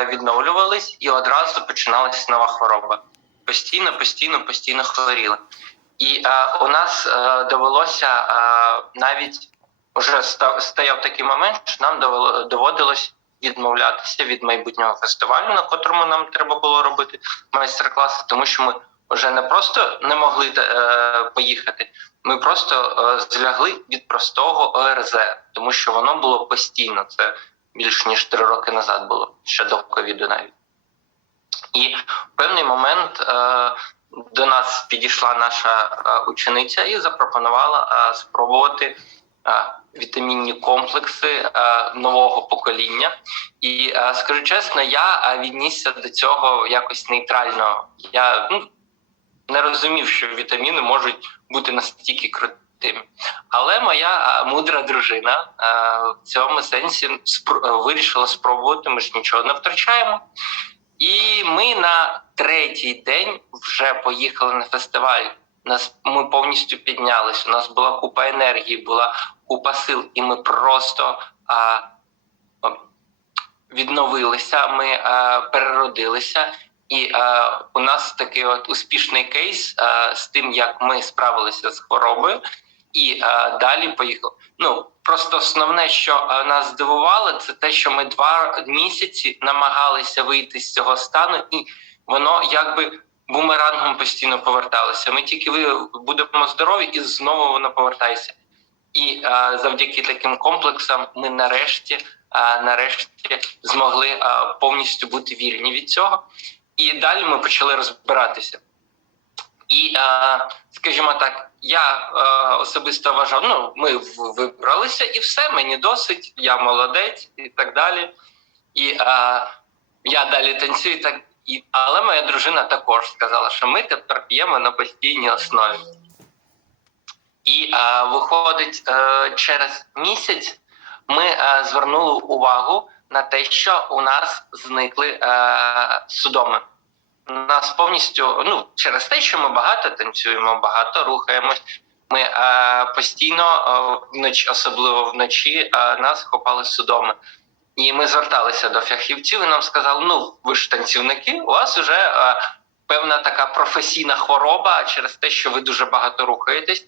е, відновлювались, і одразу починалася нова хвороба. Постійно, постійно, постійно хворіли. І е, у нас е, довелося е, навіть вже ста- стояв такий момент, що нам доводилось відмовлятися від майбутнього фестивалю, на котрому нам треба було робити майстер-класи, тому що ми вже не просто не могли е, поїхати, ми просто е, злягли від простого ОРЗ, тому що воно було постійно. Це більш ніж три роки назад було, ще до ковіду навіть. І в певний момент е, до нас підійшла наша е, учениця і запропонувала е, спробувати вітамінні комплекси нового покоління. І скажу чесно, я віднісся до цього якось нейтрально. Я ну, не розумів, що вітаміни можуть бути настільки крутими. Але моя е, мудра дружина е, в цьому сенсі е, вирішила спробувати. Ми ж нічого не втрачаємо. І ми на третій день вже поїхали на фестиваль. Нас ми повністю піднялись. У нас була купа енергії, була купа сил, і ми просто а, відновилися. Ми а, переродилися. І е, у нас такий от успішний кейс е, з тим, як ми справилися з хворобою, і е, далі поїхали. Ну просто основне, що е, нас здивувало, це те, що ми два місяці намагалися вийти з цього стану, і воно якби бумерангом постійно поверталося. Ми тільки ви будемо здорові, і знову воно повертається. І е, завдяки таким комплексам ми нарешті, е, нарешті змогли е, повністю бути вільні від цього. І далі ми почали розбиратися. І, е, скажімо так, я е, особисто вважав, ну, ми вибралися і все, мені досить, я молодець і так далі. І е, я далі танцюю, так, і, але моя дружина також сказала, що ми тепер п'ємо на постійній основі. І е, виходить, е, через місяць ми е, звернули увагу на те, що у нас зникли е, судоми. Нас повністю ну через те, що ми багато танцюємо, багато рухаємось. Ми е, постійно е, вночі, особливо вночі, е, нас хопали судоми. І ми зверталися до фахівців, і нам сказали: ну ви ж танцівники, у вас вже е, певна така професійна хвороба через те, що ви дуже багато рухаєтесь,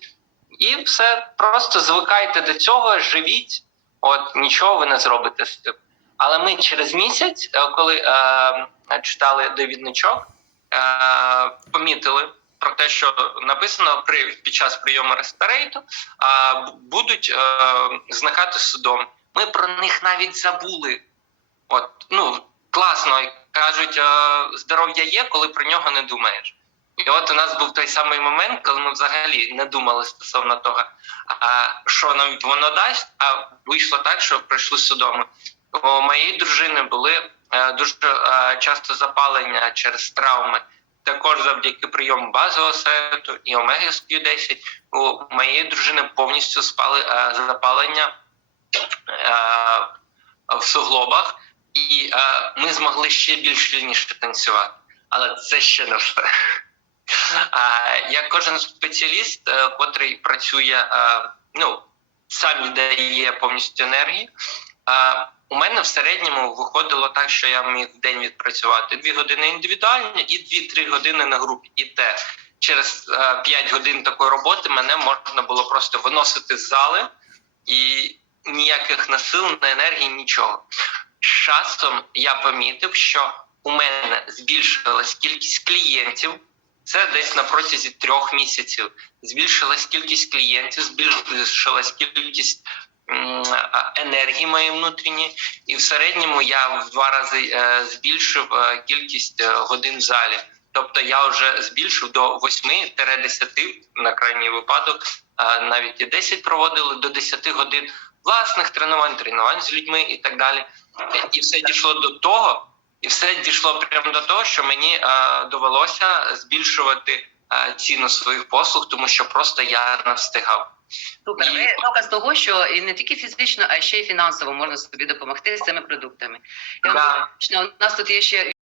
і все просто звикайте до цього, живіть. От нічого ви не зробите з цим. Але ми через місяць, е, коли е, читали довідничок, е, помітили про те, що написано при під час прийому респірейту, е, будуть е, зникати судом. Ми про них навіть забули. От ну класно кажуть, е, здоров'я є, коли про нього не думаєш. І от у нас був той самий момент, коли ми взагалі не думали стосовно того, а, що нам воно дасть. А вийшло так, що прийшли судоми. У моєї дружини були е, дуже е, часто запалення через травми. Також завдяки прийому базового сету і омеги з Q10 у моєї дружини повністю спали е, запалення в суглобах, і ми змогли ще більш вільніше танцювати. Але це ще не все. Як кожен спеціаліст, котрий працює, ну сам віддає повністю енергії. Е, У мене в середньому виходило так, що я міг в день відпрацювати дві години індивідуально і 2-3 години на групі. І те через 5 годин такої роботи мене можна було просто виносити з зали і ніяких насил, на енергії, нічого. З часом я помітив, що у мене збільшилась кількість клієнтів. Це десь на протязі трьох місяців. Збільшилась кількість клієнтів, збільшилась кількість енергії моєї внутрішньої, і в середньому я в два рази е, збільшив е, кількість е, годин в залі. Тобто я вже збільшив до 8-10 на крайній випадок, навіть і 10 проводили до 10 годин власних тренувань, тренувань з людьми і так далі. І все дійшло до того, і все дійшло прямо до того, що мені довелося збільшувати ціну своїх послуг, тому що просто я не встигав. Супер. І- доказ того, що і не тільки фізично, а ще й фінансово можна собі допомогти з цими продуктами. Я Да. дуже у нас тут є ще